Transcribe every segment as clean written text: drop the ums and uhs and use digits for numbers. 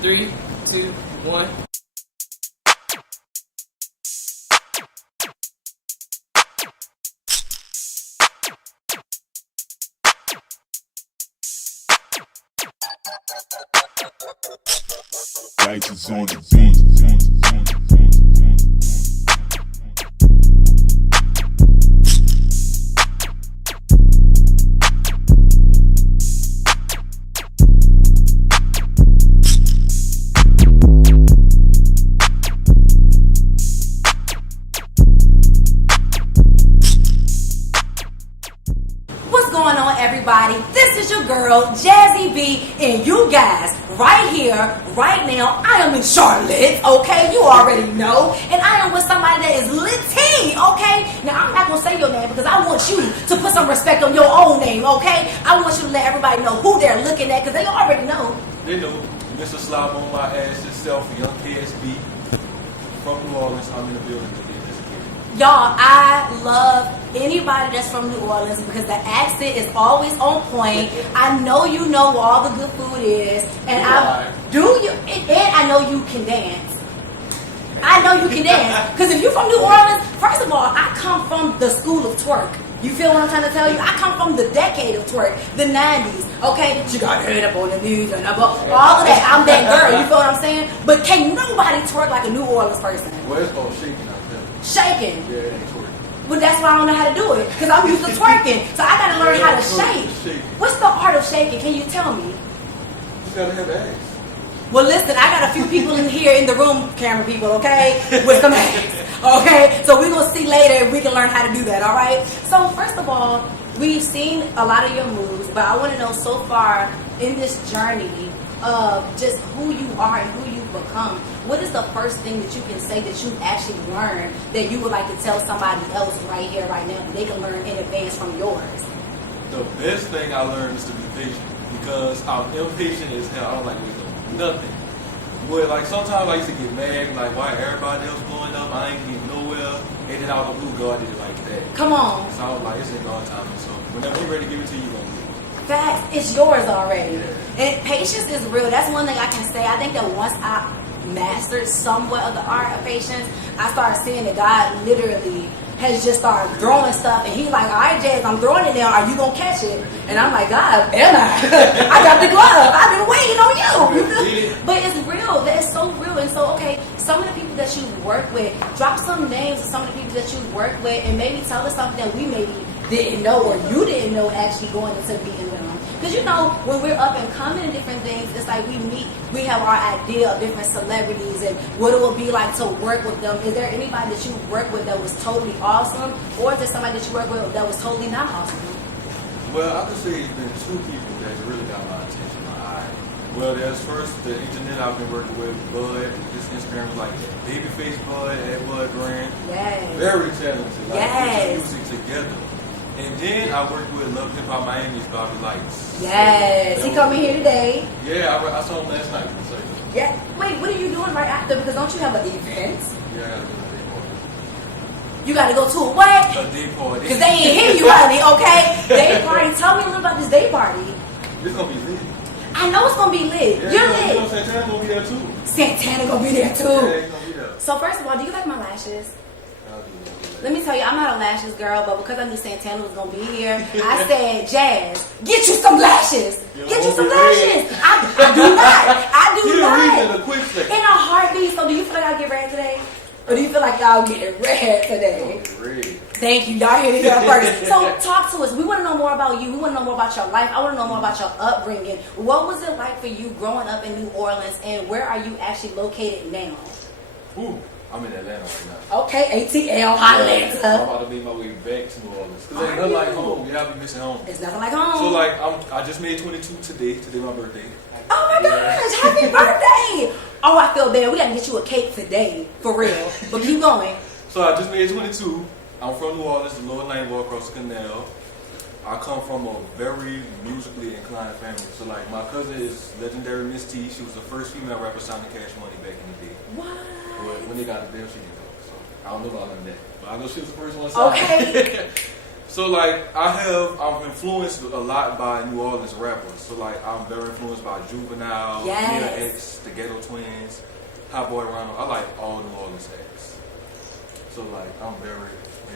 3, 2, 1. Lights is on the beat. What's going on, everybody? This is your girl, Jazzy B, and you guys, right here, right now, I am in Charlotte, okay? You already know. And I am with somebody that is litty, okay? Now, I'm not going to say your name because I want you to put some respect on your own name, okay? I want you to let everybody know who they're looking at because they already know. They know. Mr. Slop on my ass himself, young KSB from New Orleans. I'm in the building today. Y'all, I love anybody that's from New Orleans because the accent is always on point. I know you know where all the good food is, and I know you can dance. I know you can dance because if you're from New Orleans, first of all, I come from the school of twerk. You feel what I'm trying to tell you? I come from the decade of twerk, the 90s. Okay, she got her head up on the knees and all of that. I'm that girl. You feel what I'm saying? But can't nobody twerk like a New Orleans person. Well, it's called shaking out there. Shaking. Yeah, it ain't twerking. But that's why I don't know how to do it because I'm used to twerking. So I got to learn how to shake. What's the art of shaking? Can you tell me? You gotta have ass. Well, listen, I got a few people in here in the room, camera people, okay, with some ass. Okay, so we're gonna see later if we can learn how to do that. All right. So first of all, we've seen a lot of your moves, but I want to know so far in this journey of just who you are and who you've become. What is the first thing that you can say that you actually learned that you would like to tell somebody else right here, right now, that they can learn in advance from yours? The best thing I learned is to be patient because I'm impatient as hell. I don't like waiting on nothing. But like sometimes I used to get mad, like why everybody else blowing up, I ain't getting nowhere. And then out of the blue, God did it like that. Come on. So I was like, it's in God's time. So whenever you're ready to give it to you, you're gonna get it. Fast, it's yours already. Yeah. And patience is real. That's one thing I can say. I think that once I mastered somewhat of the art of patience, I started seeing that God literally has just started throwing stuff, and he's like, all right, Jazz, I'm throwing it now. Are you gonna catch it? And I'm like, God, am I? I got the glove. I've been waiting on you. But it's real. That's so real. And so, okay, some of the people that you work with, drop some names of some of the people that you work with, and maybe tell us something that we maybe didn't know or you didn't know actually going into meeting them. Because you know, when we're up and coming and different things, it's like we have our idea of different celebrities and what it would be like to work with them. Is there anybody that you work with that was totally awesome? Or is there somebody that you work with that was totally not awesome? Well, I could say it's been two people that really got my attention, my eye. Well, there's first the internet I've been working with, Bud. His Instagram was like Babyface Bud at Bud Brand. Yes. Very talented. Like, Yes. Put music together. And then I worked with Love Hip Hop Miami's Bobby Lights. Yes. He coming here today. Yeah, I saw him last night. So, Yeah. Wait, what are you doing right after? Because don't you have an event? yeah, I gotta go to a day party. You got to go to a what? A day party. Because they ain't hear you, honey, okay? Day party. Tell me a little about this day party. It's gonna be lit. I know it's going to be lit. Yeah, You're you know, lit. Santana gonna be there too. Santana going to be there, too. Yeah, he's gonna be there. So first of all, do you like my lashes? I'll do that. Let me tell you, I'm not a lashes girl, but because I knew Santana was gonna be here, I said, Jazz, get you some lashes. Get you some lashes. I do not. I do You not. in a quick second. In a heartbeat. So do you feel like I'll get red today? Or do you feel like y'all get red today? Ready. Thank you. Y'all hear it here first. So talk to us. We want to know more about you. We want to know more about your life. I want to know more about your upbringing. What was it like for you growing up in New Orleans, and where are you actually located now? Ooh, I'm in Atlanta right now. Okay, ATL, I'm Atlanta. about to make my way back to New Orleans. Cause ain't Are nothing like you? home. Yeah, I be missing home. It's nothing like home. So like, I just made 22 today. Today my birthday. Oh my gosh, happy birthday! Oh, I feel bad. We gotta get you a cake today, for real. But keep going. So I just made 22. I'm from New Orleans, the Lower Ninth across the canal. I come from a very musically inclined family. So like, my cousin is legendary Miss T. She was the first female rapper signed to Cash Money back in the day. What? But when they got the deal, she didn't go. So I don't know about none of that. But I know she was the first one signed. Okay. So like I'm influenced a lot by New Orleans rappers. So like I'm very influenced by Juvenile, Yes. Mia X, the Ghetto Twins, Hot Boy Ronald. I like all New Orleans acts. So like I'm very.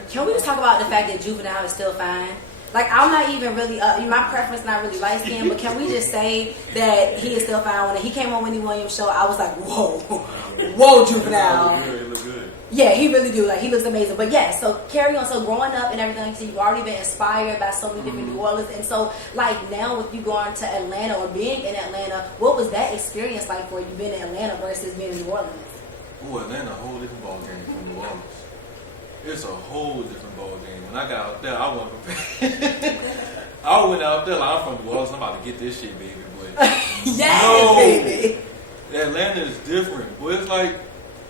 Can we just talk about the fact that Juvenile is still fine? Like, I'm not even really, my preference not really light skin, but can we just say that he is still fine? When he came on Wendy Williams' show, I was like, whoa, Juvenile. He look good. Yeah, he really do. Like, he looks amazing. But yeah, so carry on. So growing up and everything, like you said, you've already been inspired by so many different New Orleans. And so, like, now with you going to Atlanta or being in Atlanta, what was that experience like for you being in Atlanta versus being in New Orleans? Oh, Atlanta, a whole different ball game from New Orleans. It's a whole different ball game. When I got out there, I wasn't prepared. I went out there like, I'm from New Orleans, I'm about to get this shit, baby. But Yes, baby. Atlanta is different. But it's like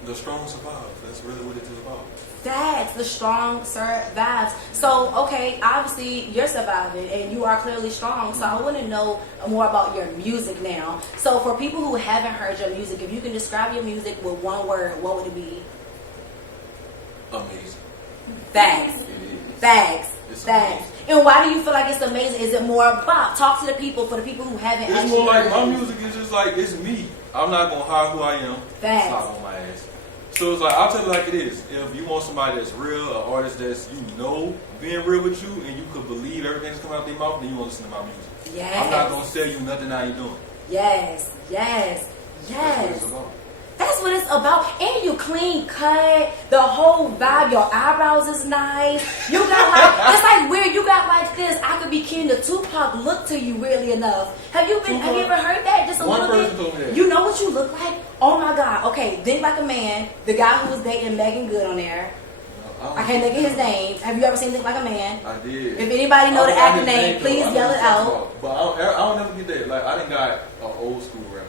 the strong survive. That's really what it is about. That's the strong survives. So, okay, obviously you're surviving and you are clearly strong. So I want to know more about your music now. So for people who haven't heard your music, if you can describe your music with one word, what would it be? Amazing. Facts. It is. Facts. It's Facts. amazing. And why do you feel like it's amazing? Is it more about, talk to the people, for the people who haven't It's actually more like heard my it. music is just like, it's me. I'm not going to hide who I am. Facts. Slide on my ass. So it's like, I'll tell you like it is. If you want somebody that's real, an artist that's, being real with you, and you could believe everything that's coming out their mouth, then you want to listen to my music. Yes. I'm not going to sell you nothing I ain't doing. Yes. Yes. That's what Yes. it's about. That's what it's about. And you clean cut, the whole vibe, your eyebrows is nice. You got like, it's like weird, you got like this, I could be kin to Tupac look to you, weirdly enough. Have you ever heard that? Just a One little person told me bit? that. You know what you look like? Oh my God. Okay, Think Like a Man, the guy who was dating Megan Good on there. I can't think of his name. Have you ever seen Think Like a Man? I did. If anybody know the I actor his name, though. please I know yell what it you're talking out. about. But I don't never get that. Like, I done got an old school rapper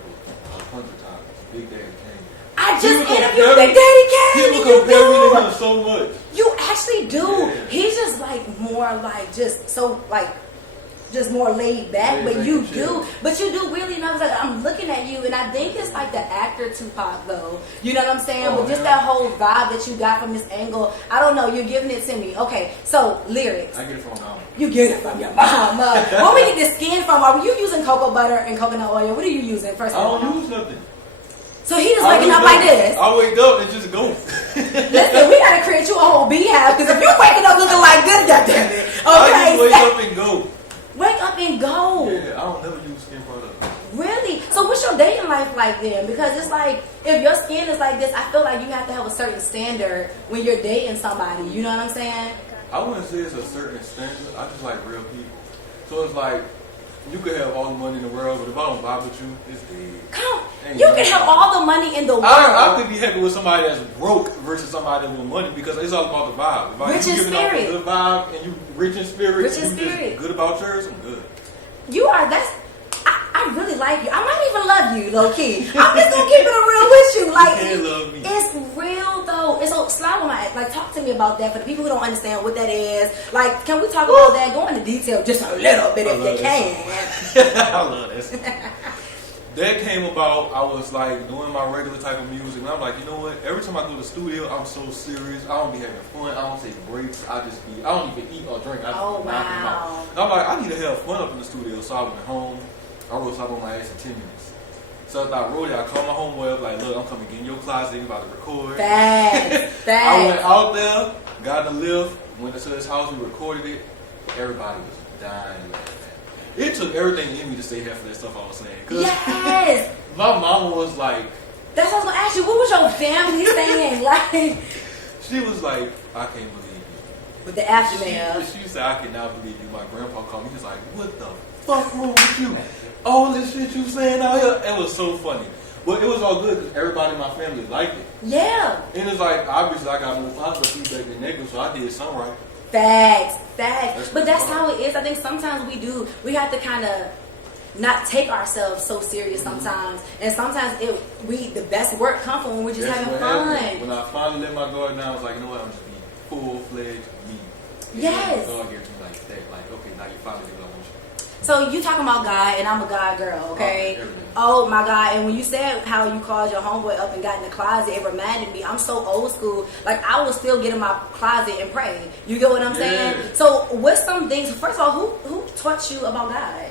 100 times. Big Daddy Kane. I just People interviewed compare Big Daddy Kane. People and you compare me to do. him so much. You actually do. Yeah. He's just like more like just more laid back, Laid but back you and do. chill. But you do really know. Like, I'm looking at you, and I think it's like the actor Tupac, though. You know what I'm saying? Oh, but just yeah. that whole vibe that you got from this angle. I don't know. You're giving it to me. Okay, so lyrics. I get it from now. You get it from your mama. Where we get the skin from? Are you using cocoa butter and coconut oil? What are you using first I of all? don't use nothing. So he just waking up like this. I wake up and just go. Listen, we gotta create you a whole beehive because if you're waking up looking like this, goddamn it. I Okay, just wake up and go. wake up and go. Yeah, I don't never use skin product. Really? So what's your dating life like then? Because it's like, if your skin is like this, I feel like you have to have a certain standard when you're dating somebody. You know what I'm saying? I wouldn't say it's a certain standard. I just like real people. So it's like, you could have all the money in the world, but if I don't vibe with you, it's dead. Come on. Ain't You nothing. can have all the money in the world. I could be happy with somebody that's broke versus somebody with money because it's all about the vibe. If I- Rich you in giving off a spirit. good vibe and you rich in spirit, Rich in and you spirit. just good about yours, I'm good. You are, I really like you. I might even love you, low key. I'm just gonna keep it real with you. Like, You can't love me. it's real though. And so slide on my, like, talk to me about that for the people who don't understand what that is. Like, can we talk about that? Go into detail just a little bit if you can. I love this. That came about, I was like doing my regular type of music, and I'm like, you know what? Every time I go to the studio, I'm so serious. I don't be having fun. I don't take breaks. I don't even eat or drink. I just Oh, be knocking them out. wow. And I'm like, I need to have fun up in the studio. So I went home. I wrote something on my ass in 10 minutes. So after I wrote it, I called my homeboy up, like, look, I'm coming get in your closet. We about to record. Facts. I went Facts. out there, got in the lift, went to his house, we recorded it. Everybody was dying laughing. It took everything in me to say half of that stuff I was saying. 'Cause Yes. my mama was like, That's what I was gonna ask you. What was your family saying? Like, she was like, I can't believe you. with the aftermath. She said, I cannot believe you. My grandpa called me. He was like, what the fuck wrong with you? All this shit you saying out here? It was so funny. But it was all good because everybody in my family liked it. Yeah. And it's like, obviously, I got more positive feedback than negative, so I did something right. Facts. Facts. That's But that's fun. how it is. I think sometimes we have to kind of not take ourselves so serious sometimes. And sometimes the best work comes from when we're just That's having what fun. happened. When I finally let my guard down, I was like, you know what, I'm just being full-fledged me. And Yes. God gave me like that. Like, okay, now you finally do what I want you. So you talking about God, and I'm a God girl, okay? Oh my God! And when you said how you called your homeboy up and got in the closet, it reminded me. I'm so old school. Like I will still get in my closet and pray. You get what I'm saying? So what's some things? First of all, who taught you about God?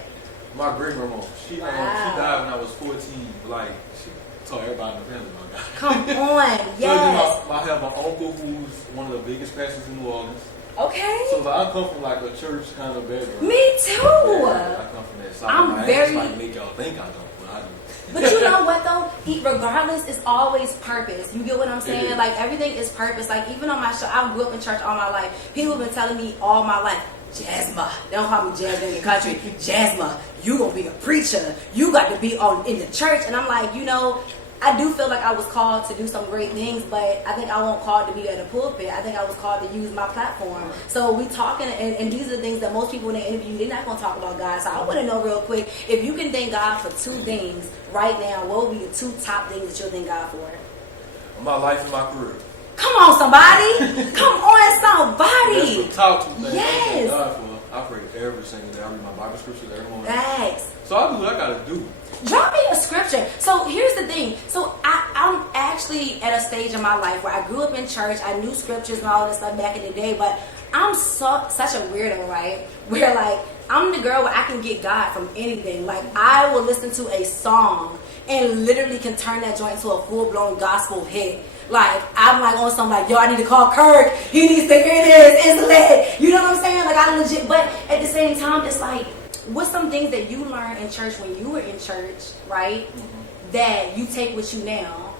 My great grandma. She died when I was 14. Like she taught everybody in the family about God. Come on, yes. So I have my uncle who's one of the biggest pastors in New Orleans. Okay. So like, I come from like a church kind of background. Me too. Yeah, I come from that side. I'm very. Like make y'all think I don't, but I do. But you know what though? Regardless, it's always purpose. You get what I'm saying? Like everything is purpose. Like even on my show, I grew up in church all my life. People have been telling me all my life, Jasma, they don't call me Jasmine in the country. Jasma, you gonna be a preacher. You got to be in the church. And I'm like, you know, I do feel like I was called to do some great things, but I think I wasn't called to be at a pulpit. I think I was called to use my platform. So we talking, and these are the things that most people when they interview, they're not going to talk about God. So I want to know real quick, if you can thank God for two things right now, what would be the two top things that you'll thank God for? My life and my career. Come on, somebody. Come on, somebody. That's the top two things Yes. I thank God for. I pray every single day. I read my Bible scriptures every morning. Thanks. So I do what I got to do. Drop me a scripture. So here's the thing. So I'm actually at a stage in my life where I grew up in church. I knew scriptures and all this stuff back in the day, but I'm such a weirdo, right? Where like I'm the girl where I can get God from anything. Like I will listen to a song and literally can turn that joint into a full-blown gospel hit. Like I'm like on something like, yo, I need to call Kirk. He needs to hear this. It's lit. You know what I'm saying? Like I legit. But at the same time, it's like, what's some things that you learned in church when you were in church, right? Mm-hmm. That you take with you now?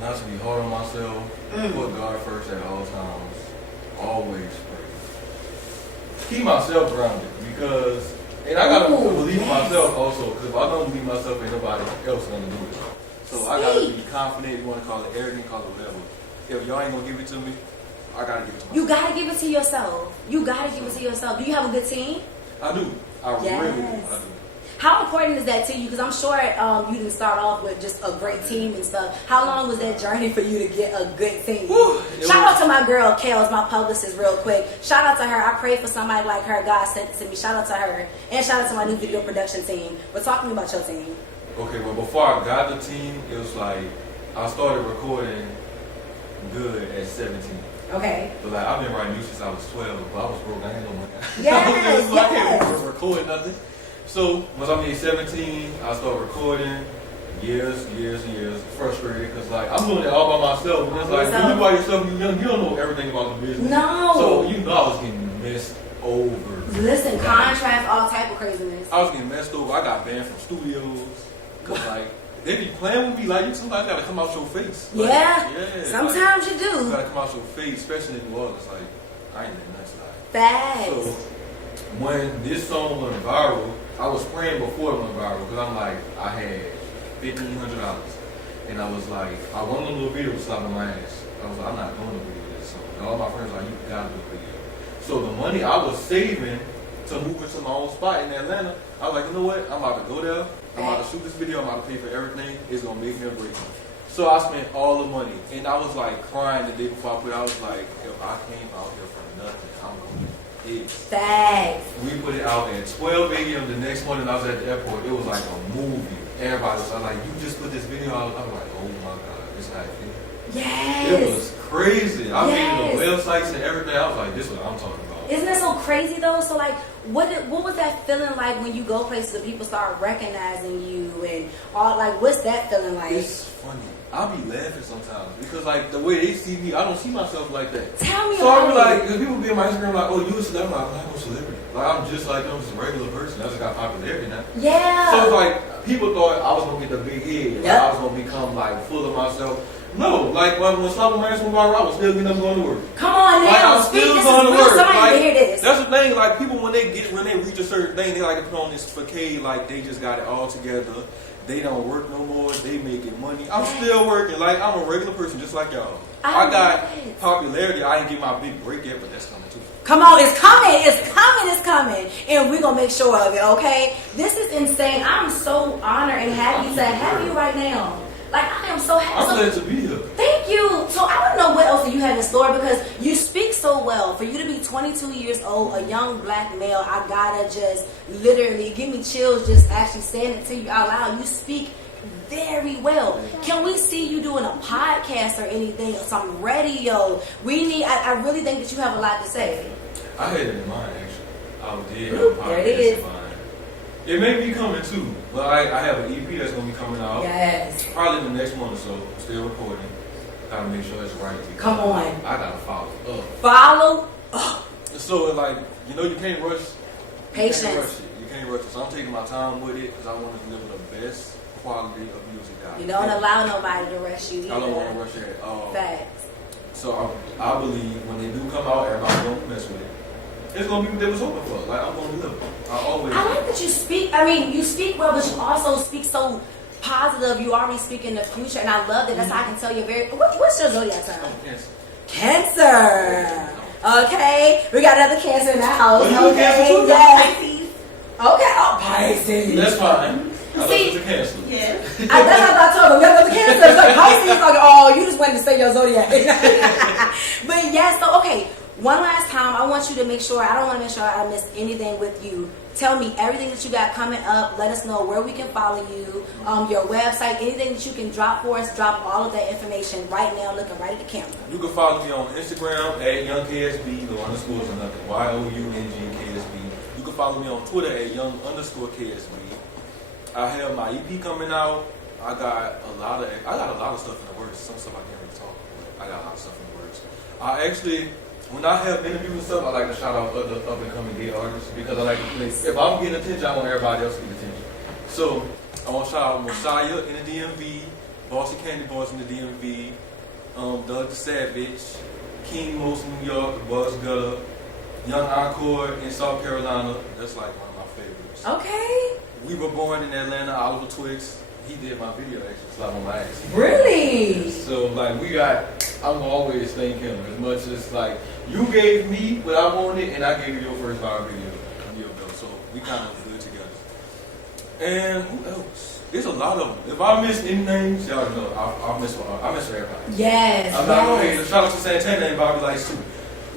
Not to be hard on myself. Put God first at all times. Always pray. Keep myself grounded because, and I gotta believe in myself also. Because if I don't believe myself, ain't nobody else gonna do it. So I gotta be confident. You want to call it arrogant, call it whatever. If y'all ain't gonna give it to me, I gotta give it to myself. You gotta give it to yourself. You gotta give it to yourself. Do you have a good team? I do. I really do. I do. How important is that to you? Because I'm sure you didn't start off with just a great team and stuff. How long was that journey for you to get a good team? Shout out to my girl, Kels, my publicist, real quick. Shout out to her. I prayed for somebody like her. God sent it to me. Shout out to her. And shout out to my new video production team. But talk to me about your team. Okay, well, before I got the team, it was like I started recording good at 17. Okay. But like I've been writing music since I was 12, but I was broke. I ain't no money. Yes, I can't record nothing. So once I made 17, I started recording. Years, frustrated because like I'm doing it all by myself. And it's like when you by yourself, you don't know everything about the business. No. So you know I was getting messed over. Listen, contracts, all type of craziness. I was getting messed over. I got banned from studios because like they be playing with me like you sometimes gotta come out your face. Like, yeah. Sometimes like, you do. You gotta come out your face, especially in New Orleans. Like I ain't that nice like. Facts. So when this song went viral, I was praying before it went viral because I'm like I had $1,500 and I was like I want a little video to slap on my ass. I was like I'm not doing a video with this song. And all my friends were like you gotta do a video. So the money I was saving to move into my own spot in Atlanta, I was like, you know what? I'm about to go there. I'm about to shoot this video. I'm about to pay for everything. It's going to make me a break. So I spent all the money. And I was like crying the day before I put it. I was like, if I came out here for nothing, I'm going to do this. Thanks. We put it out at 12 a.m. the next morning. I was at the airport. It was like a movie. Everybody was like, you just put this video out. I was like, oh my God, this how it feels. Yes. It was crazy. I made the websites and everything. I was like, this is what I'm talking about. Isn't that so crazy though? So like, what was that feeling like when you go places and people start recognizing you and all? Like, what's that feeling like? It's funny. I'll be laughing sometimes because like the way they see me, I don't see myself like that. Tell me. So I'm like, if people be in my Instagram like, oh, you a celebrity? I'm like, I'm a celebrity. Like I'm just like I'm just a regular person. I just got popularity now. Yeah. So it's like people thought I was gonna get the big head. Like, I was gonna become like full of myself. No, like when Slap Man from Bar, I was still getting up going to work. Come on now, like, I'm still going to work. Somebody like, hear this. That's the thing. Like people when they reach a certain thing, they like to put on this facade. Like they just got it all together. They don't work no more. They making money. I'm still working. Like I'm a regular person, just like y'all. I got popularity. I didn't get my big break yet, but that's coming too. Come on, it's coming, it's coming, it's coming. And we're going to make sure of it, okay? This is insane. I'm so honored and happy to have you right now. Like, I am so happy. I'm glad to be here. Thank you. So I want to know what else do you have in store because you speak so well. For you to be 22 years old, a young black male, I gotta just literally give me chills just actually saying it to you out loud. You speak very well. Can we see you doing a podcast or anything, or some radio? We need. I really think that you have a lot to say. I had it in mind actually. I did have a podcast There it is. in mind. It may be coming too, but I have an EP that's gonna be coming out. Yes. Probably the next month or so. I'm still recording. Gotta make sure it's right. Come on. I gotta follow up. Follow up. So like, you can't rush. Patience. You can't rush it. You can't rush it. So I'm taking my time with it because I want to deliver the best quality of music that I You can. don't allow nobody to rush you either. I don't want to rush it at all. Facts. So I believe when they do come out, everybody gonna mess with it. It's gonna be what they was hoping for. Like I'm gonna deliver. I like that you speak. I mean, you speak well, but you also speak so positive. You already speak in the future, and I love that. That's how I can tell you very. What's your zodiac sign? Cancer. Cancer. Okay, we got another Cancer in the house. Oh, you a Cancer too? Yes. Okay. Oh, Pisces. That's fine. I thought See- it was a Cancer. Yeah. That's how I told him. That's another Cancer. It's like Pisces. Like, oh, you just wanted to say your zodiac. But yes. So okay. One last time, I want you to make sure. I don't want to make sure I missed anything with you. Tell me everything that you got coming up. Let us know where we can follow you, your website, anything that you can drop for us. Drop all of that information right now, looking right at the camera. You can follow me on Instagram at YoungKSB, no underscores or nothing. YOUNGKSB. You can follow me on Twitter at young_KSB. I have my EP coming out. I got a lot of stuff in the works. Some stuff I can't really talk about. I got a lot of stuff in the works. I actually, when I have interviews and stuff, I like to shout out other up and coming gay artists because I like to play. If I'm getting attention, I want everybody else to get attention. So I want to shout out Messiah in the DMV, Bossy Candy Boys in the DMV, Doug the Savage, King Most New York, Buzz Gutter, Young Encore in South Carolina. That's like one of my favorites. Okay. We Were Born in Atlanta, Oliver Twix. He did my video actually, slap on my ass. Really? So like I'm always thank him as much as like you gave me what I wanted and I gave you your first live video. So we kind of good together. And who else? There's a lot of them. If I miss any names, y'all know I miss everybody. Yes. I'm not no hater. Shout out to Santana and Bobby Lights too.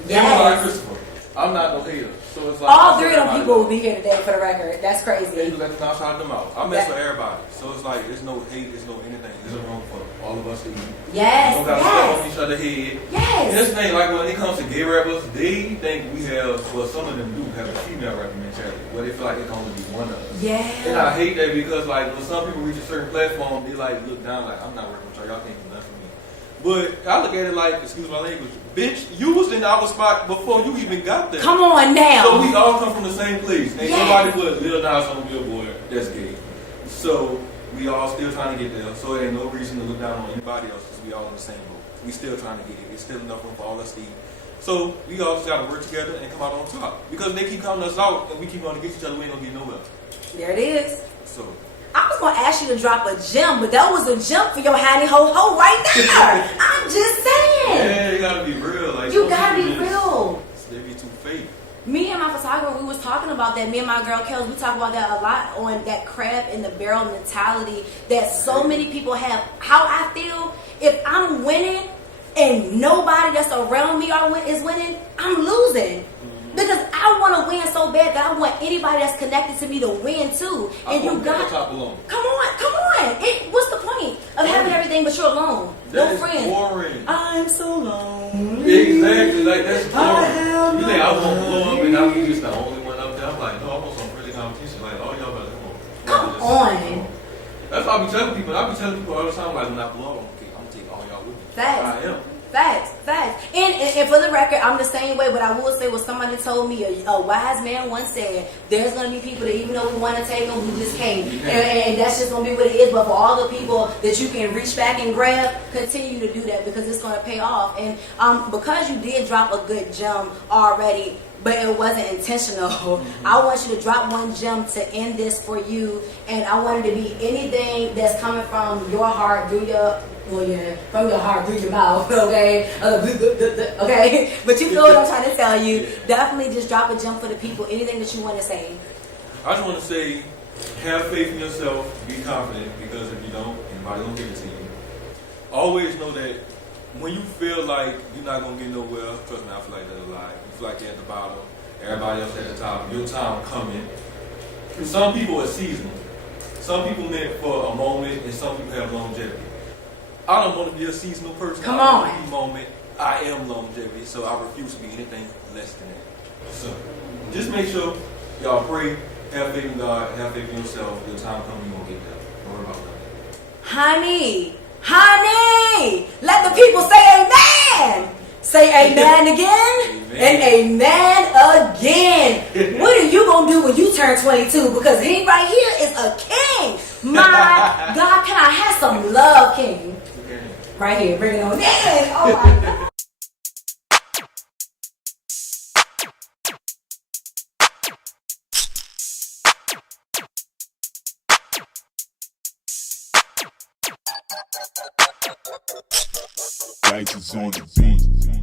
Yes. Everybody Christopher. I'm not no hater. So it's like All three of them people will be here today for the record. That's They crazy. do let them out, shout them out. I mess with everybody. So it's like there's no hate, there's no anything. There's a room for all of us to eat. Yes. We don't gotta step on Yes. each other's head. And Yes. this thing, like when it comes to gay rappers, they think we have, well, some of them do have a female rapper mentality, but they feel like it can only be one of us. And Yeah. I hate that because, like, when some people reach a certain platform, they like look down, like, I'm not working with y'all can't do nothing for me. But I look at it like, excuse my language, bitch, you was in our spot before you even got there. Come on now. So we all come from the same place. Ain't Yes. nobody put Lil Nas on the billboard that's gay. So we all still trying to get there. So there ain't no reason to look down on anybody else because we all in the same boat. We still trying to get it. It's still enough room for all us to eat. So we all just got to work together and come out on top. Because they keep counting us out and we keep on to get each other, we ain't going to get nowhere. There it is. So I was gonna ask you to drop a gem, but that was a gem for your honey ho ho right there. I'm just saying. yeah, you got to be real. Like You some gotta be people just- real. They be too fake. Me and my photographer, we was talking about that. Me and my girl Kels, we talk about that a lot on that crab in the barrel mentality that so many people have. How I feel if I'm winning and nobody that's around me is winning, I'm losing. Because I want to win so bad that I want anybody that's connected to me to win too. And you got top alone. come on. What's the point of having everything but you're alone? That No is friends. boring. I'm so lonely. Exactly, like that's I boring. have You think I no won't blow up and I'll be just the only one up there? I'm like, no, I want some really competition. Like, all y'all better come on. Come on. That's why I be telling people. I be telling people all the time, like, when I blow up, I'm gonna take all y'all with me. Facts. I am. Facts. And for the record, I'm the same way, but I will say what somebody told me, a wise man once said, there's going to be people that even though we want to take them, we just can't. And that's just going to be what it is. But for all the people that you can reach back and grab, continue to do that because it's going to pay off. And because you did drop a good gem already, but it wasn't intentional, I want you to drop one gem to end this for you. And I want it to be anything that's coming from your heart through your... Well, yeah, from your heart through your mouth, okay? Okay? But you feel what I'm trying to tell you. Definitely just drop a gem for the people. Anything that you want to say. I just want to say, have faith in yourself, be confident, because if you don't, anybody gonna give it to you. Always know that when you feel like you're not gonna get nowhere, trust me, I feel like that a lot. You feel like you're at the bottom, everybody else at the top, your time coming. Some people are seasonal. Some people meant for a moment, and some people have longevity. I don't want to be a seasonal person. Come I on. want to be a moment. I am longevity, so I refuse to be anything less than that. So, just make sure y'all pray, have faith in God, have faith in yourself. Your time coming, you won't get there. Don't worry about that. Honey, let the people say amen. Say amen again and amen again. What are you going to do when you turn 22? Because he right here is a king. My God, can I have some love, king? Okay. Right here, bring it on in. Oh my God. Dice is on the beat.